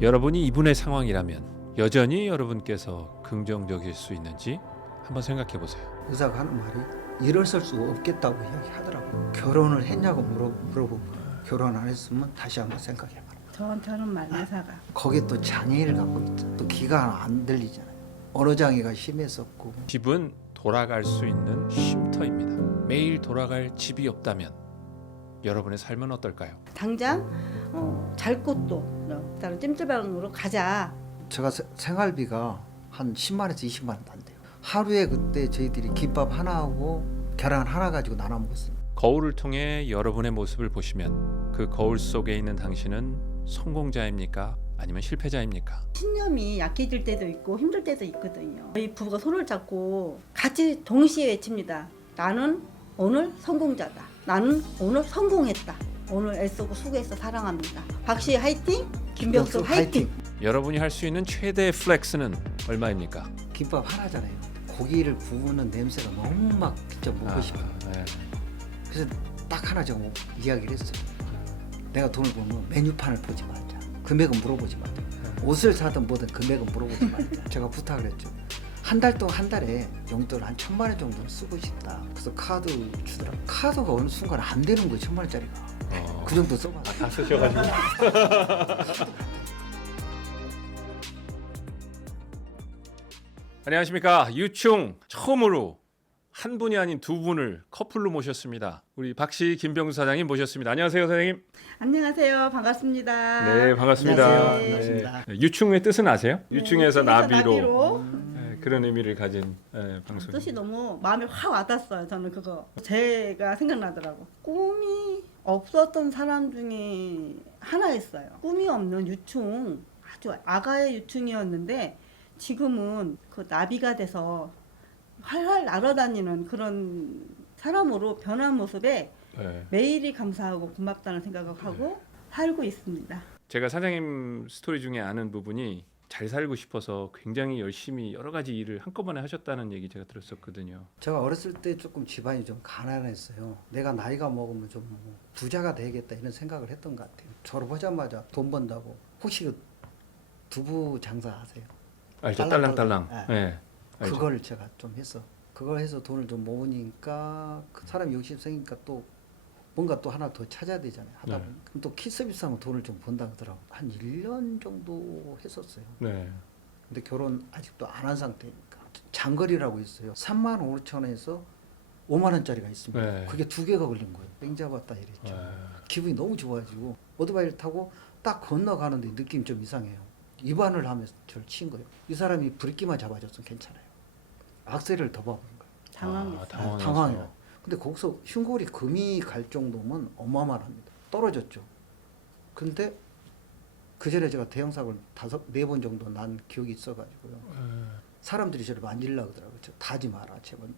여러분이 이분의 상황이라면 여전히 여러분께서 긍정적일 수 있는지 한번 생각해 보세요. 의사가 하는 말이 일어설 수 없겠다고 이야기하더라고요. 결혼을 했냐고 물어보고 결혼 안 했으면 다시 한번 생각해봐라. 저한테는 말 의사가 거기에 또 장애를 갖고 있죠. 또 귀가 안 들리잖아요. 언어 장애가 심했었고. 집은 돌아갈 수 있는 쉼터입니다. 매일 돌아갈 집이 없다면 여러분의 삶은 어떨까요? 당장 잘 곳도 다른 찜질방으로 가자. 제가 생활비가 한 10만에서 20만 원도 안 돼요. 하루에 그때 저희들이 김밥 하나하고 계란 하나 가지고 나눠 먹었어요. 거울을 통해 여러분의 모습을 보시면 그 거울 속에 있는 당신은 성공자입니까? 아니면 실패자입니까? 신념이 약해질 때도 있고 힘들 때도 있거든요. 저희 부부가 손을 잡고 같이 동시에 외칩니다. 나는 오늘 성공자다. 나는 오늘 성공했다. 오늘 애쓰고 수고해서 사랑합니다. 박씨 화이팅! 김병수 화이팅! 여러분이 할 수 있는 최대 플렉스는 얼마입니까? 김밥 하나잖아요. 고기를 구우는 냄새가 너무 막 진짜 먹고 싶어요. 네. 그래서 딱 하나 제가 이야기를 했어요. 내가 돈을 벌면 메뉴판을 보지 말자. 금액은 물어보지 말자. 옷을 사든 뭐든 금액은 물어보지 말자. 제가 부탁을 했죠. 한 달 동안 한 달에 용돈을 한 1,000만 원 정도는 쓰고 싶다. 그래서 카드 주더라고. 카드가 어느 순간 안 되는 거예요. 1,000만 원짜리가. 그 정도 써봐. 다 쓰셔가지고. 안녕하십니까. 유충 처음으로 한 분이 아닌 두 분을 커플로 모셨습니다. 우리 박씨 김병수 사장님 모셨습니다. 안녕하세요, 사장님. 안녕하세요. 반갑습니다. 네, 반갑습니다. 안녕하세요. 네. 반갑습니다. 유충의 뜻은 아세요? 유충에서 나비로. 음. 그런 의미를 가진 방송. 뜻이 너무 마음에 확 와닿았어요. 저는 그거 제가 생각나더라고. 꿈이 없었던 사람 중에 하나였어요. 꿈이 없는 유충, 아주 아가의 유충이었는데 지금은 그 나비가 돼서 활활 날아다니는 그런 사람으로 변한 모습에 네. 매일이 감사하고 고맙다는 생각을 하고 살고 있습니다. 제가 사장님 스토리 중에 아는 부분이 잘 살고 싶어서 굉장히 열심히 여러 가지 일을 한꺼번에 하셨다는 얘기 제가 들었었거든요. 제가 어렸을 때 조금 집안이 좀 가난했어요. 내가 나이가 먹으면 좀 부자가 되겠다 이런 생각을 했던 것 같아요. 졸업하자마자 돈 번다고. 혹시 그 두부 장사 아세요? 알죠? 딸랑딸랑. 딸랑딸랑. 네. 알죠? 그걸 제가 좀 했어. 그걸 해서 돈을 좀 모으니까 그 사람이 욕심 생기니까 또 뭔가 또 하나 더 찾아야 되잖아요. 하다 네. 보면 그럼 또 키서비스하면 돈을 좀 번다 그러더라고. 한 1년 정도 했었어요. 네. 근데 결혼 아직도 안 한 상태니까 장거리라고 있어요. 3만 5천 원에서 5만 원짜리가 있습니다. 네. 그게 두 개가 걸린 거예요. 뺑 잡았다 이랬죠. 네. 기분이 너무 좋아지고 오토바이를 타고 딱 건너가는데 느낌이 좀 이상해요. 위반을 하면서 저를 친 거예요. 이 사람이 브레이크만 잡아줬으면 괜찮아요. 악셀을 더 밟은 거예요. 당황했어요. 당황해서. 당황해요. 근데 거기서 흉골이 금이 갈 정도면 어마어마합니다. 떨어졌죠. 근데 그 전에 제가 대형 사고를 4번 정도 난 기억이 있어가지고요. 사람들이 저를 만질라 그러더라고요. 저 타지 마라. 제발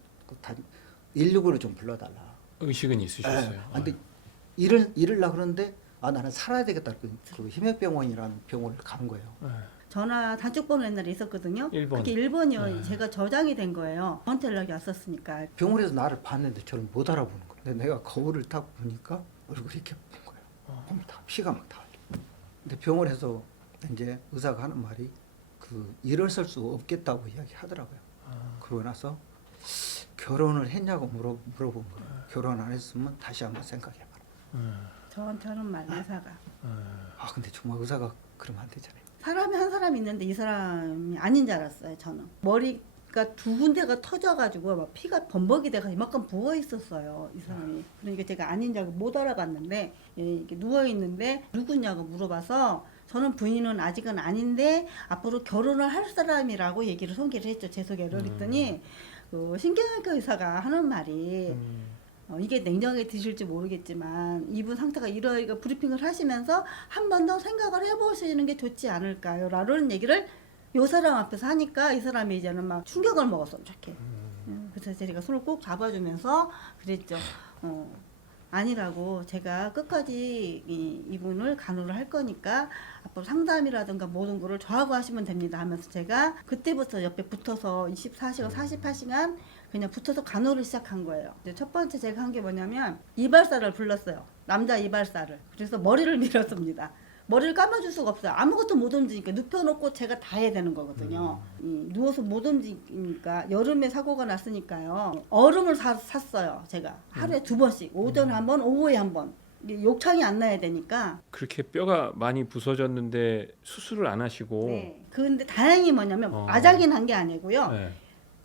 119를 좀 불러달라. 의식은 있으셨어요. 근데 이럴라 그러는데 나는 살아야 되겠다. 그 희맥병원이라는 병원을 간 거예요. 전화 단축번호 옛날에 있었거든요. 1번. 그게 1번이요. 제가 저장이 된 거예요. 저한테 연락이 왔었으니까. 병원에서 나를 봤는데 저를 못 알아보는 거예요. 근데 내가 거울을 딱 보니까 얼굴이 이렇게 본 거예요. 보면 다 피가 막 다. 근데 병원에서 이제 의사가 하는 말이 그 일어설 수 없겠다고 이야기하더라고요. 그러고 나서 결혼을 했냐고 물어본 거예요. 결혼 안 했으면 다시 한번 생각해봐라. 저한테는 말 의사가. 근데 정말 의사가 그러면 안 되잖아요. 사람이 한 사람이 있는데 이 사람이 아닌 줄 알았어요. 저는 머리가 두 군데가 터져가지고 막 피가 범벅이 돼가 이만큼 부어 있었어요. 이 사람이. 그러니까 제가 아닌 줄 알고 못 알아봤는데 이렇게 누워 있는데 누구냐고 물어봐서 저는 부인은 아직은 아닌데 앞으로 결혼을 할 사람이라고 얘기를 소개를 했죠. 제 소개를 했더니 그 신경외과 의사가 하는 말이 이게 냉정하게 드실지 모르겠지만 이분 상태가 이러이러 브리핑을 하시면서 한 번 더 생각을 해보시는 게 좋지 않을까요? 라는 얘기를 이 사람 앞에서 하니까 이 사람이 이제는 막 충격을 먹었어. 이렇게. 그래서 제가 손을 꼭 잡아주면서 그랬죠. 아니라고 제가 끝까지 이분을 간호를 할 거니까 앞으로 상담이라든가 모든 거를 저하고 하시면 됩니다 하면서 제가 그때부터 옆에 붙어서 24시간 48시간 그냥 붙어서 간호를 시작한 거예요. 첫 번째 제가 한 게 뭐냐면 이발사를 불렀어요. 남자 이발사를. 그래서 머리를 밀었습니다. 머리를 감아줄 수가 없어요. 아무것도 못 움직이니까 눕혀놓고 제가 다 해야 되는 거거든요. 누워서 못 움직이니까 여름에 사고가 났으니까요. 얼음을 샀어요. 제가 하루에 2번씩 오전에 한 번, 오후에 한 번. 이게 욕창이 안 나야 되니까. 그렇게 뼈가 많이 부서졌는데 수술을 안 하시고 네. 근데 다행히 뭐냐면 아작이 난 게 아니고요. 네.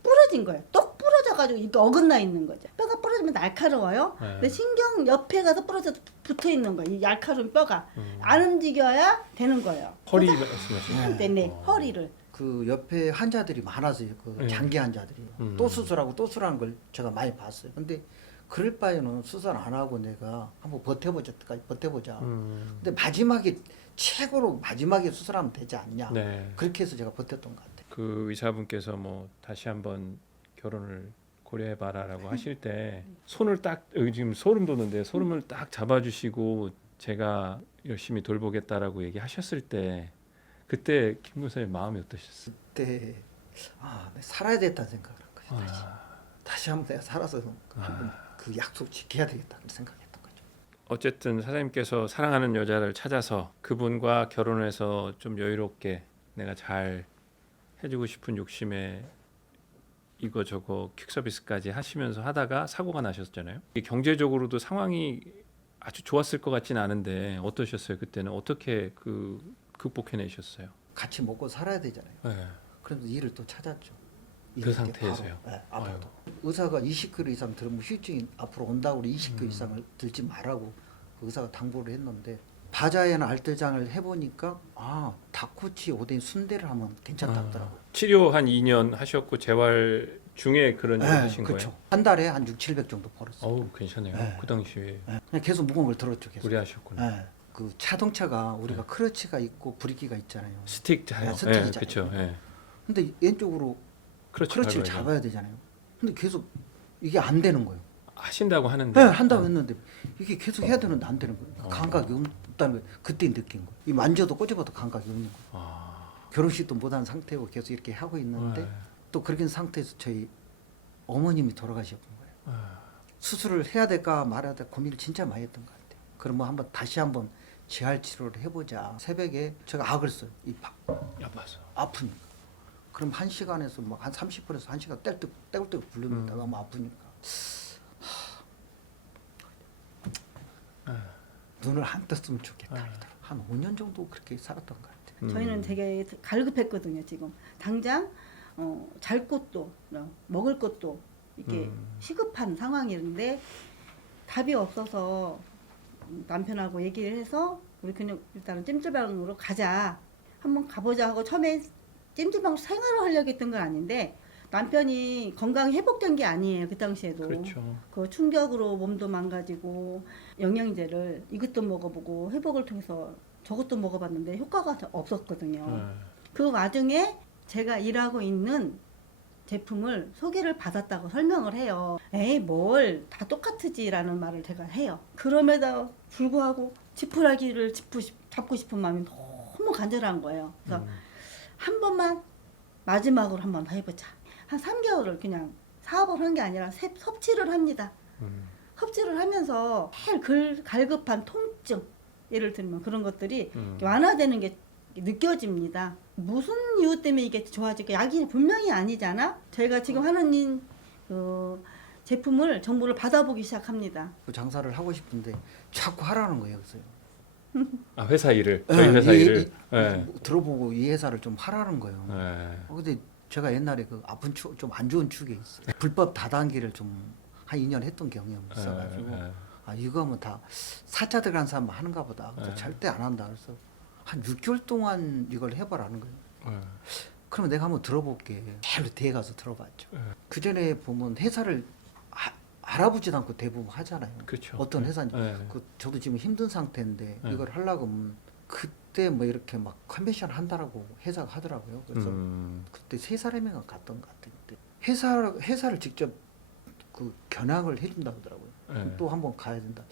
부러진 거예요. 똑 부러져가지고 이게 어긋나 있는 거죠. 뼈가 부러지면 날카로워요. 네. 근데 신경 옆에 가서 부러져 붙어 있는 거예요. 이 날카로운 뼈가 안 움직여야 되는 거예요. 허리 말씀하시는 네, 허리를. 그 옆에 환자들이 많아서요. 그 네. 장기 환자들이 또 수술하고 또 수술하는 걸 제가 많이 봤어요. 근데 그럴 바에는 수술 안 하고 내가 한번 버텨보자까지 버텨보자. 근데 마지막에 최고로 마지막에 수술하면 되지 않냐. 네. 그렇게 해서 제가 버텼던 것 같아요. 그 의사분께서 뭐 다시 한번 결혼을 고려해봐라라고 하실 때 손을 딱 여기 지금 소름 돋는데 소름을 딱 잡아주시고 제가 열심히 돌보겠다라고 얘기하셨을 때 그때 김 교사님 마음이 어떠셨어요? 그때 내가 살아야 되겠다는 생각을 한 거예요. 다시. 아, 다시 한번 내가 살아서 한번 그 약속 지켜야 되겠다 그런 생각했던 거죠. 어쨌든 사장님께서 사랑하는 여자를 찾아서 그분과 결혼해서 좀 여유롭게 내가 잘 해주고 싶은 욕심에 이거 저거 퀵 서비스까지 하시면서 하다가 사고가 나셨잖아요. 이게 경제적으로도 상황이 아주 좋았을 것 같지는 않은데 어떠셨어요? 그때는 어떻게 그 극복해내셨어요? 같이 먹고 살아야 되잖아요. 네. 그래서 일을 또 찾았죠. 그 일을 상태에서요? 바로, 앞으로도. 의사가 20kg 이상 들으면 후유증이 앞으로 온다고 20kg 이상을 들지 말라고 그 의사가 당부를 했는데 바자회나 알뜰장을 해보니까 닭꼬치 오뎅 순대를 하면 괜찮다 하더라고요. 치료 한 2년 하셨고 재활 중에 그런 일을 하신 그렇죠. 거예요? 한 달에 한 6, 700 정도 벌었어요. 어우 괜찮네요. 네. 그 당시에 그냥 계속 무거운 걸 들었죠. 계속. 무리하셨구나. 그 자동차가 우리가 크러치가 있고 브레이크가 있잖아요. 스틱 자요. 네, 스틱이잖아요. 그렇죠. 예. 근데 왼쪽으로 크러치를 잡아야 되잖아요. 근데 계속 이게 안 되는 거예요. 하신다고 하는데 한다고 했는데 이게 계속 해야 되는데 안 되는 거예요. 감각이 없다는 거예요. 그때 느낀 거예요. 이 만져도 꼬집어도 감각이 없는 거예요. 아, 결혼식도 못한 상태고 계속 이렇게 하고 있는데 네. 또 그런 상태에서 저희 어머님이 돌아가셨던 거예요. 아, 수술을 해야 될까 말아야 될까 고민을 진짜 많이 했던 것 같아요. 그러면 한번 다시 한번 재활 치료를 해보자. 새벽에 제가 악을 써요. 아파서. 아프니까. 그럼 1시간에서 뭐 한 30분에서 1시간 떼굴떼굴 굴립니다. 너무 아프니까. 눈을 안 떴으면 좋겠다. 한 5년 정도 그렇게 살았던 것 같아요. 저희는 되게 갈급했거든요. 지금 당장 잘 곳도 먹을 것도 이게 시급한 상황이었는데 답이 없어서 남편하고 얘기를 해서 우리 그냥 일단은 찜질방으로 가자. 한번 가보자 하고 처음에 찜질방 생활을 하려고 했던 건 아닌데 남편이 건강이 회복된 게 아니에요. 그 당시에도. 그렇죠. 그 충격으로 몸도 망가지고 영양제를 이것도 먹어보고 회복을 통해서 저것도 먹어봤는데 효과가 없었거든요. 네. 그 와중에 제가 일하고 있는 제품을 소개를 받았다고 설명을 해요. 에이 뭘 다 똑같으지라는 말을 제가 해요. 그럼에도 불구하고 지푸라기를 잡고 싶은 마음이 너무 간절한 거예요. 그래서 한 번만 마지막으로 한 번 더 해보자. 한 3개월을 그냥 사업을 한 게 아니라 섭취를 합니다. 섭취를 하면서 제일 갈급한 통증 예를 들면 그런 것들이 완화되는 게 느껴집니다. 무슨 이유 때문에 이게 좋아질까? 약이 분명히 아니잖아. 제가 지금 하는 그 제품을 정보를 받아보기 시작합니다. 그 장사를 하고 싶은데 자꾸 하라는 거예요. 그래서 아 회사 일을 저희 회사 일을. 네. 들어보고 이 회사를 좀 하라는 거예요. 네. 근데 제가 옛날에 그 아픈 추억, 좀 안 좋은 추억이 있어요. 불법 다단계를 좀 한 2년 했던 경험이 있어가지고 이거 하면 다 사자 들어간 사람 하는가 보다. 그래서 절대 안 한다. 그래서 한 6개월 동안 이걸 해보라는 거예요. 그러면 내가 한번 들어볼게. 제일 뒤에 가서 들어봤죠. 그 전에 보면 회사를 알아보지도 않고 대부분 하잖아요. 그렇죠. 어떤 회사인지. 네. 저도 지금 힘든 상태인데 네. 이걸 하려고 하면 그때 뭐 이렇게 막 컨벤션 한다라고 회사가 하더라고요. 그래서 그때 3사람이가 갔던 것 같아요. 그때 회사를 직접 그 견학을 해준다 하더라고요. 네. 또 한번 가야 된다.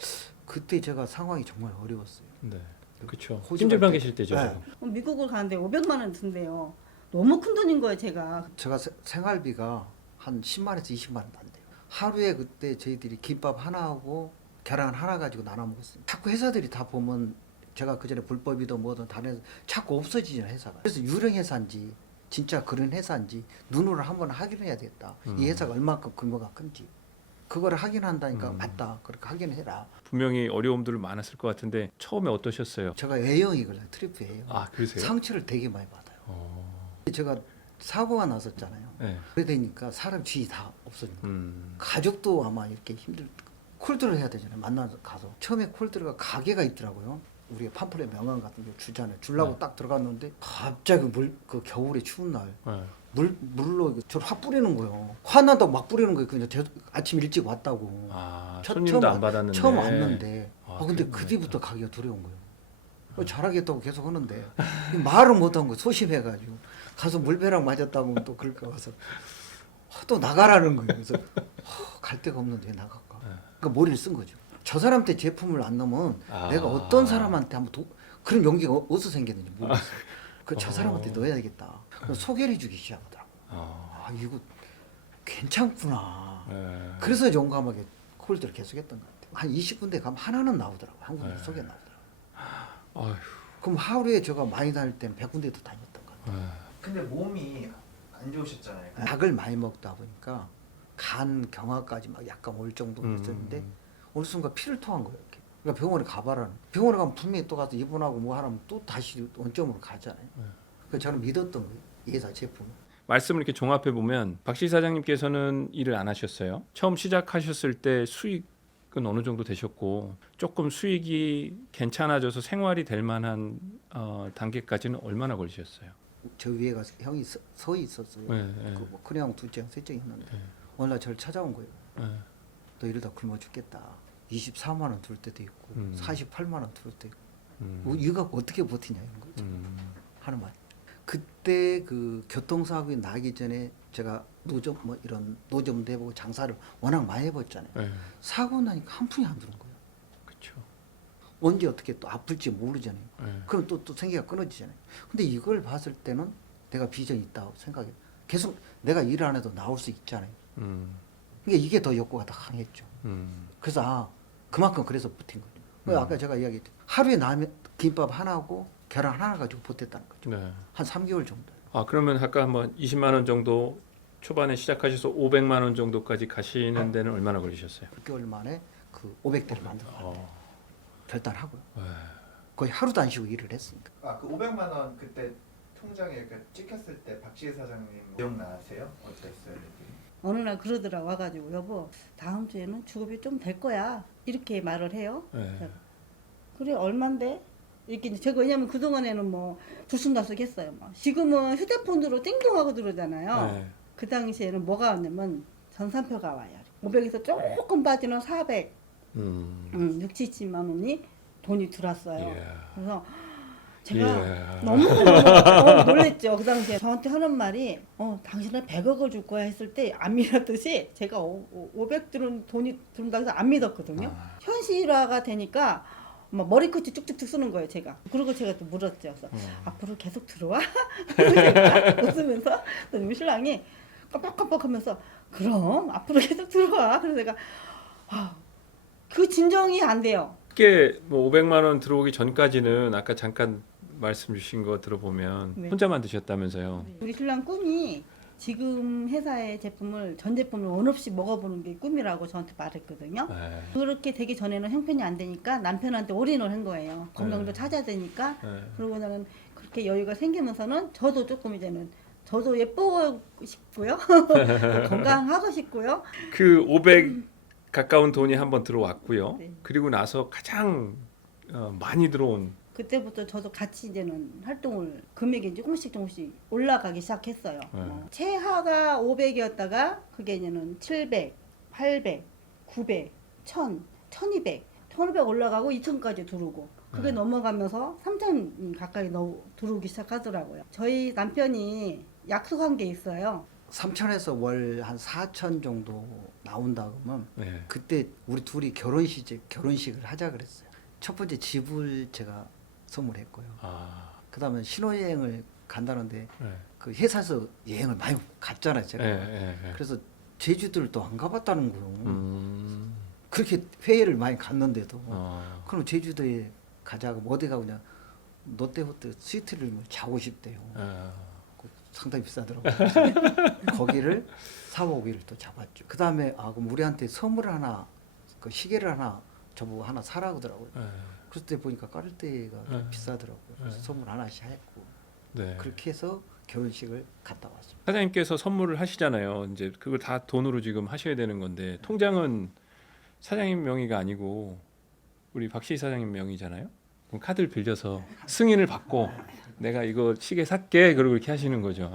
그때 제가 상황이 정말 어려웠어요. 네. 그렇죠. 호주갈 찜질방 때. 계실 때죠. 네. 미국을 가는데 500만 원 든대요. 너무 큰 돈인 거예요, 제가. 제가 생활비가 한 10만에서 20만 원 난대요. 하루에 그때 저희들이 김밥 하나 하고 계란 하나 가지고 나눠 먹었어요. 자꾸 회사들이 다 보면 제가 그전에 불법이든 뭐든 다른 회사 자꾸 없어지잖아요 회사가. 그래서 유령 회사인지 진짜 그런 회사인지 눈으로 한번 확인해야 되겠다. 이 회사가 얼마큼 규모가 큰지 그거를 확인한다니까 맞다. 그렇게 확인해라. 분명히 어려움들 많았을 것 같은데 처음에 어떠셨어요? 제가 A형이 걸려요. 트리플 A형. 아 그러세요? 상처를 되게 많이 받아요. 제가 사고가 났었잖아요. 네. 그래 되니까 사람 주의 다 없어지는 거예요. 음. 가족도 아마 이렇게 콜드를 해야 되잖아요. 만나서 가서 처음에 콜드가 가게가 있더라고요. 우리 팜플렛 명함 같은 거 주잖아요. 주려고 딱 들어갔는데 갑자기 그 겨울에 추운 날 네. 물로 저를 확 뿌리는 거예요. 화난다고 막 뿌리는 거예요. 그냥 아침 일찍 왔다고. 아 첫- 손님도 처음 안 받았는데. 처음 왔는데. 아, 근데 그랬구나. 그 뒤부터 가기가 두려운 거예요. 잘하겠다고 계속 하는데 말을 못한 거예요. 소심해가지고 가서 물벼락 맞았다고 또 그럴까 봐서 또 나가라는 거예요. 그래서 갈 데가 없는데 왜 나갈까? 그러니까 머리를 쓴 거죠. 저 사람한테 제품을 안 넣으면 아. 내가 어떤 사람한테 한번 그런 용기가 어디서 생겼는지 모르겠어요. 저 사람한테 넣어야 되겠다. 그래서 소개를 해주기 시작하더라고. 아 이거 괜찮구나. 네. 그래서 용감하게 콜드를 계속했던 것 같아요. 한 20군데 가면 하나는 나오더라고. 한국에 네. 소개 나오더라고. 아휴. 그럼 하루에 제가 많이 다닐 때는 100군데도 다녔던 것 같아요. 네. 근데 몸이 안 좋으셨잖아요. 약을 많이 먹다 보니까 간 경화까지 막 약간 올 정도로 있었는데 어느 순간 피를 토한 거예요. 이렇게. 그러니까 병원에 가봐라는. 병원에 가면 분명히 또 가서 입원하고 뭐 하면 또 다시 원점으로 가잖아요. 그래서 저는 믿었던 거예요. 이 회사 제품을. 말씀을 이렇게 종합해 보면 박씨 사장님께서는 일을 안 하셨어요. 처음 시작하셨을 때 수익은 어느 정도 되셨고 조금 수익이 괜찮아져서 생활이 될 만한 단계까지는 얼마나 걸리셨어요? 저 위에가 형이 서 있었어요. 네, 네. 그 뭐 큰형, 둘째 형, 셋째 있는데 어느 날 저를 찾아온 거예요. 네. 너 이러다 굶어 죽겠다. 24만 원 들 때도 있고 48만 원 들 때도 있고 이거 어떻게 버티냐 이런 거죠. 하는 말. 그때 그 교통사고가 나기 전에 제가 노점 뭐 이런 노점도 해보고 장사를 워낙 많이 해봤잖아요. 네. 사고 나니까 한 푼이 안 들은 거예요. 그렇죠. 언제 어떻게 또 아플지 모르잖아요. 네. 그럼 또 생계가 끊어지잖아요. 근데 이걸 봤을 때는 내가 비전이 있다고 생각해. 계속 내가 일 안 해도 나올 수 있잖아요. 그러니까 이게 더 욕구가 더 강했죠. 그래서 그만큼 그래서 버틴 거죠. 아까 제가 이야기했듯이 하루에 라면 김밥 하나하고 계란 하나 가지고 버텼다는 거죠. 네. 한 3개월 정도. 아 그러면 아까 한번 20만 원 정도 초반에 시작하셔서 500만 원 정도까지 가시는 데는 얼마나 걸리셨어요? 6개월 만에 그 500대를 만들고 어. 결단하고요. 네. 거의 하루도 안 쉬고 일을 했으니까. 그 500만 원 그때 통장에 이렇게 찍혔을 때 박지혜 사장님 기억나세요? 어땠어요? 어느 날 그러더라 와가지고 여보 다음 주에는 주급이 좀 될 거야 이렇게 말을 해요. 네. 그래 얼만데? 이렇게 이제 제가 왜냐면 그 동안에는 뭐 들쑥날쑥 했어요. 막. 지금은 휴대폰으로 띵동하고 들어오잖아요. 네. 그 당시에는 뭐가 왔냐면 전산표가 와요. 500에서 조금 빠지는 400, 6, 70만 원이 돈이 들어왔어요. 예. 그래서 제가 예. 너무 놀랬죠. 그 당시에 저한테 하는 말이 당신은 100억을 줄 거야 했을 때 안 믿었듯이 제가 500 들은 돈이 들은다고 해서 안 믿었거든요. 현실화가 되니까 막 머리끝이 쭉쭉쭉 쓰는 거예요, 제가. 그리고 제가 또 물었죠. 그래서 앞으로 계속 들어와? 제가 웃으면서 또 신랑이 깜빡깜빡하면서 그럼 앞으로 계속 들어와. 그래서 제가 그 진정이 안 돼요. 이게 뭐 500만 원 들어오기 전까지는 아까 잠깐 말씀 주신 거 들어보면 네. 혼자 만드셨다면서요. 우리 신랑 꿈이 지금 회사의 제품을 전 제품을 원 없이 먹어보는 게 꿈이라고 저한테 말했거든요. 네. 그렇게 되기 전에는 형편이 안 되니까 남편한테 올인을 한 거예요. 건강도 네. 찾아야 되니까. 네. 그러고 나는 그렇게 여유가 생기면서는 저도 조금 이제는 저도 예쁘고 싶고요. 건강하고 싶고요. 그 500 가까운 돈이 한번 들어왔고요. 네. 그리고 나서 가장 많이 들어온 그때부터 저도 같이 이제는 활동을 금액이 조금씩 올라가기 시작했어요. 최하가 500이었다가 그게 이제는 700, 800, 900, 1000, 1200, 1500 올라가고 2000까지 들어오고 그게 넘어가면서 3000 가까이 들어오기 시작하더라고요. 저희 남편이 약속한 게 있어요. 3천에서 월 한 4천 정도 나온다 그러면 네. 그때 우리 둘이 결혼식을 하자 그랬어요. 첫 번째 집을 제가 선물했고요. 그다음에 신혼여행을 간다는데 네. 그 회사에서 여행을 많이 갔잖아요, 제가. 네. 그래서 제주도를 또 안 가봤다는 거예요. 그렇게 회의를 많이 갔는데도 그럼 제주도에 가자고 어디 가고 그냥 롯데호텔 스위트룸을 자고 싶대요. 상당히 비싸더라고요. 거기를 4박 5일을 또 잡았죠. 그 다음에 그럼 우리한테 선물을 하나, 그 시계를 하나 저보고 하나 사라고 하더라고요. 그랬을 때 보니까 까르띠에가 비싸더라고요. 그래서 선물 하나씩 했고 네. 그렇게 해서 결혼식을 갔다 왔습니다. 사장님께서 선물을 하시잖아요. 이제 그걸 다 돈으로 지금 하셔야 되는 건데 통장은 사장님 명의가 아니고 우리 박씨 사장님 명의잖아요. 그럼 카드를 빌려서 승인을 받고 내가 이거 시계 살게 그러고 이렇게 하시는 거죠.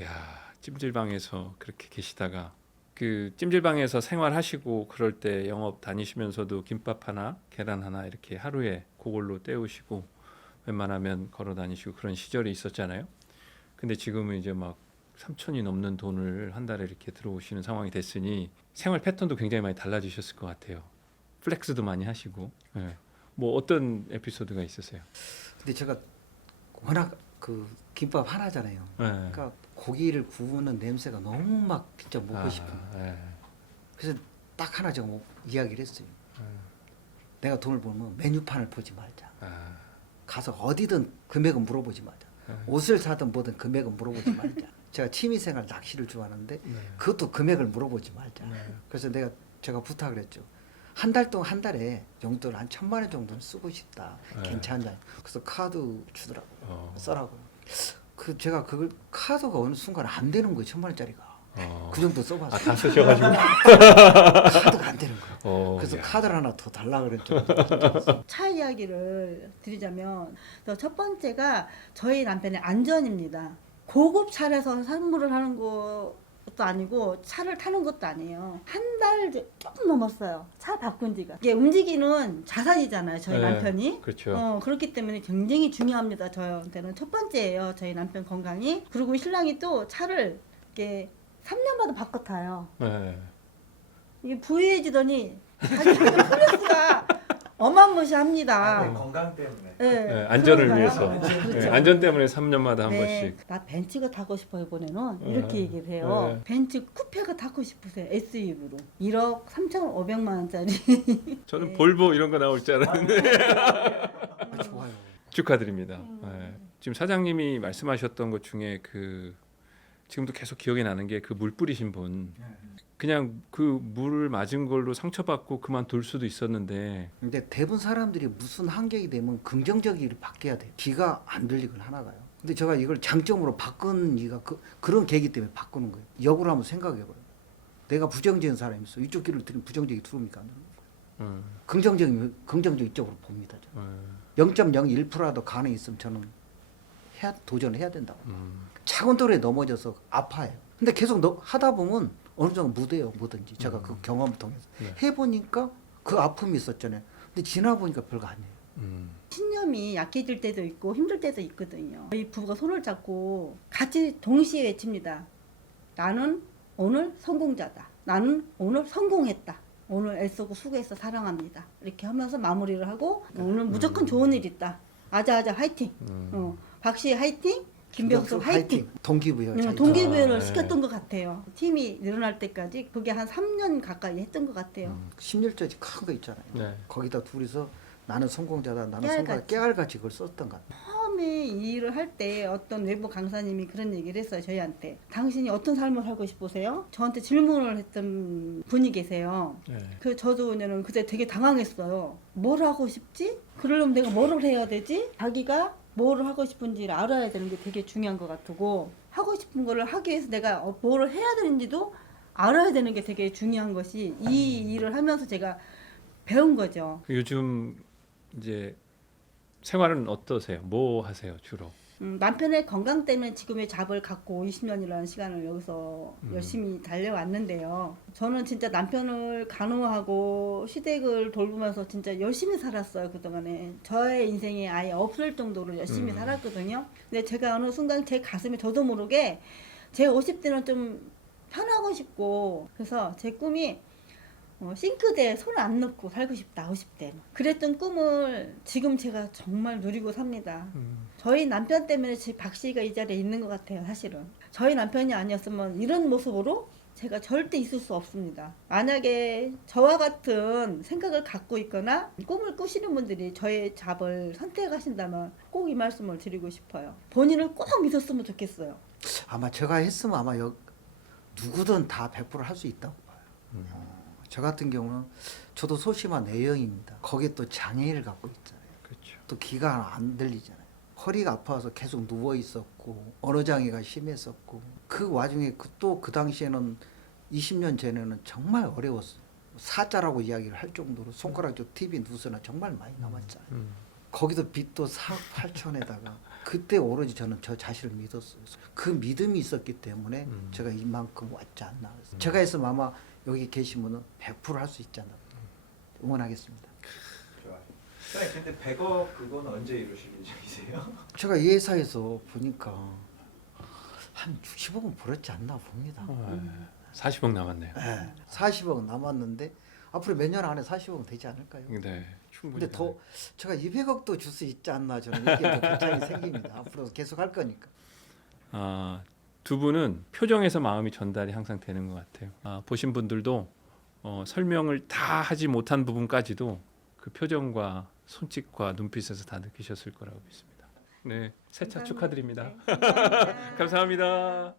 야, 찜질방에서 그렇게 계시다가 그 찜질방에서 생활하시고 그럴 때 영업 다니시면서도 김밥 하나, 계란 하나 이렇게 하루에 그걸로 때우시고 웬만하면 걸어 다니시고 그런 시절이 있었잖아요. 근데 지금은 이제 막 3천이 넘는 돈을 한 달에 이렇게 들어오시는 상황이 됐으니 생활 패턴도 굉장히 많이 달라지셨을 것 같아요. 플렉스도 많이 하시고. 네. 뭐 어떤 에피소드가 있으세요? 근데 제가 워낙 그 김밥 하나잖아요. 네. 그러니까 고기를 구우는 냄새가 너무 막 진짜 먹고 싶은 거예요. 네. 그래서 딱 하나 제가 이야기를 했어요. 내가 돈을 벌면 메뉴판을 보지 말자. 가서 어디든 금액은 물어보지 말자. 옷을 사든 뭐든 금액은 물어보지 말자. 제가 취미생활 낚시를 좋아하는데 그것도 금액을 물어보지 말자. 그래서 제가 부탁을 했죠. 한 달 동안 한 달에 용돈을 한 1,000만 원 정도는 쓰고 싶다. 괜찮냐. 그래서 카드 주더라고요. 써라고요. 제가 그걸 카드가 어느 순간 안 되는 거예요. 1,000만 원짜리가. 그 정도 써봤어요. 다 쓰셔가지고. 카드가 안 되는 거예요. 그래서 야. 카드를 하나 더 달라 그랬죠. 차 이야기를 드리자면 첫 번째가 저희 남편의 안전입니다. 고급 차에서 선물을 하는 것도 아니고 차를 타는 것도 아니에요. 한 달 조금 넘었어요. 차 바꾼 지가. 이게 움직이는 자산이잖아요. 저희 네, 남편이. 그렇죠. 그렇기 때문에 굉장히 중요합니다. 저한테는 첫 번째예요. 저희 남편 건강이. 그리고 신랑이 또 차를 이렇게 3년마다 바꿔 타요. 네. 이게 부유해지더니 자기 플러스가 어마무시합니다. 건강 때문에. 네, 네, 안전을 그런가요? 위해서. 그렇죠. 네, 안전 때문에 3년마다 한 네, 번씩. 나 벤츠가 타고 싶어 이번에는 이렇게 얘기를 해요. 네. 벤츠 쿠페가 타고 싶으세요. SUV로 1억 3,500만 원짜리. 저는 네. 볼보 이런 거 나올 줄 알았는데 좋아요. 축하드립니다. 네. 지금 사장님이 말씀하셨던 것 중에 지금도 계속 기억이 나는 게 그 물 뿌리신 분. 그냥 그 물을 맞은 걸로 상처받고 그만둘 수도 있었는데 근데 대부분 사람들이 무슨 환경이 되면 긍정적으로 바뀌어야 돼. 귀가 안 들리건 하나가요. 근데 제가 이걸 장점으로 바꾼 이유가 그런 계기 때문에 바꾸는 거예요. 역으로 한번 생각해봐요. 내가 부정적인 사람이 있어. 이쪽 귀를 들으면 부정적이 들어옵니까? 안 들어옵니까? 긍정적 이쪽으로 봅니다. 0.01%라도 가능이 있으면 저는 도전해야 된다고. 차근도로에 넘어져서 아파요. 근데 계속 하다 보면 어느 정도 무뎌요. 뭐든지. 제가 그 경험을 통해서. 네. 해보니까 그 아픔이 있었잖아요. 근데 지나보니까 별거 아니에요. 신념이 약해질 때도 있고 힘들 때도 있거든요. 저희 부부가 손을 잡고 같이 동시에 외칩니다. 나는 오늘 성공자다. 나는 오늘 성공했다. 오늘 애쓰고 수고해서 사랑합니다. 이렇게 하면서 마무리를 하고 오늘 무조건 좋은 일 있다. 아자아자 화이팅. 박씨 화이팅. 김병수 화이팅. 동기부여. 동기부여를 네. 시켰던 것 같아요. 팀이 늘어날 때까지 그게 한 3년 가까이 했던 것 같아요. 심리적이 큰 거 있잖아요. 네. 거기다 둘이서 나는 성공자다. 나는 깨알같이. 성공자다. 깨알같이 그걸 썼던 것 같아요. 처음에 이 일을 할 때 어떤 외부 강사님이 그런 얘기를 했어요. 저희한테. 당신이 어떤 삶을 살고 싶으세요? 저한테 질문을 했던 분이 계세요. 네. 저도 그냥 그때 되게 당황했어요. 뭘 하고 싶지? 그러려면 내가 뭐를 해야 되지? 자기가 뭘 하고 싶은지를 알아야 되는 게 되게 중요한 것 같고 하고 싶은 거를 하기 위해서 내가 뭐를 해야 되는지도 알아야 되는 게 되게 중요한 것이 이 일을 하면서 제가 배운 거죠. 요즘 이제 생활은 어떠세요? 뭐 하세요 주로? 남편의 건강 때문에 지금의 잡을 갖고 20년이라는 시간을 여기서 열심히 달려왔는데요. 저는 진짜 남편을 간호하고 시댁을 돌보면서 진짜 열심히 살았어요. 그동안에 저의 인생에 아예 없을 정도로 열심히 살았거든요. 근데 제가 어느 순간 제 가슴에 저도 모르게 제 50대는 좀 편하고 싶고 그래서 제 꿈이 싱크대에 손 안 넣고 살고 싶다 50대는. 그랬던 꿈을 지금 제가 정말 누리고 삽니다. 저희 남편 때문에 박 씨가 이 자리에 있는 것 같아요. 사실은 저희 남편이 아니었으면 이런 모습으로 제가 절대 있을 수 없습니다. 만약에 저와 같은 생각을 갖고 있거나 꿈을 꾸시는 분들이 저의 잡을 선택하신다면 꼭 이 말씀을 드리고 싶어요. 본인을 꼭 믿었으면 좋겠어요. 아마 제가 했으면 아마 누구든 다 100%할 수 있다고 봐요. 저 같은 경우는 저도 소심한 A형입니다. 거기에 또 장애를 갖고 있잖아요. 그렇죠. 또 귀가 안 들리잖아요. 허리가 아파서 계속 누워 있었고 언어 장애가 심했었고 그 와중에 또 그 당시에는 20년 전에는 정말 어려웠어요. 사자라고 이야기를 할 정도로 손가락쪽 TV 누수나 정말 많이 남았잖아요. 거기도 빚도 4억 8천에다가 그때 오로지 저는 저 자신을 믿었어요. 그 믿음이 있었기 때문에 제가 이만큼 왔지 않나. 제가 했으면 아마 여기 계시면은 100%할 수 있지 않나. 응원하겠습니다. 좋아요. 선생님 근데 100억 그거는 언제 이루실 예정이세요? 제가 이 회사에서 보니까 한 60억은 벌었지 않나 봅니다. 40억 남았네요. 네, 40억 남았는데 앞으로 몇 년 안에 40억 되지 않을까요? 네, 충분히. 근데 더 제가 200억도 줄 수 있지 않나 저는 이게 더 걱정이 생깁니다. 앞으로 계속 할 거니까. 두 분은 표정에서 마음이 전달이 항상 되는 것 같아요. 보신 분들도 설명을 다 하지 못한 부분까지도 그 표정과 손짓과 눈빛에서 다 느끼셨을 거라고 믿습니다. 네, 새차 축하드립니다. 네, 감사합니다. 감사합니다.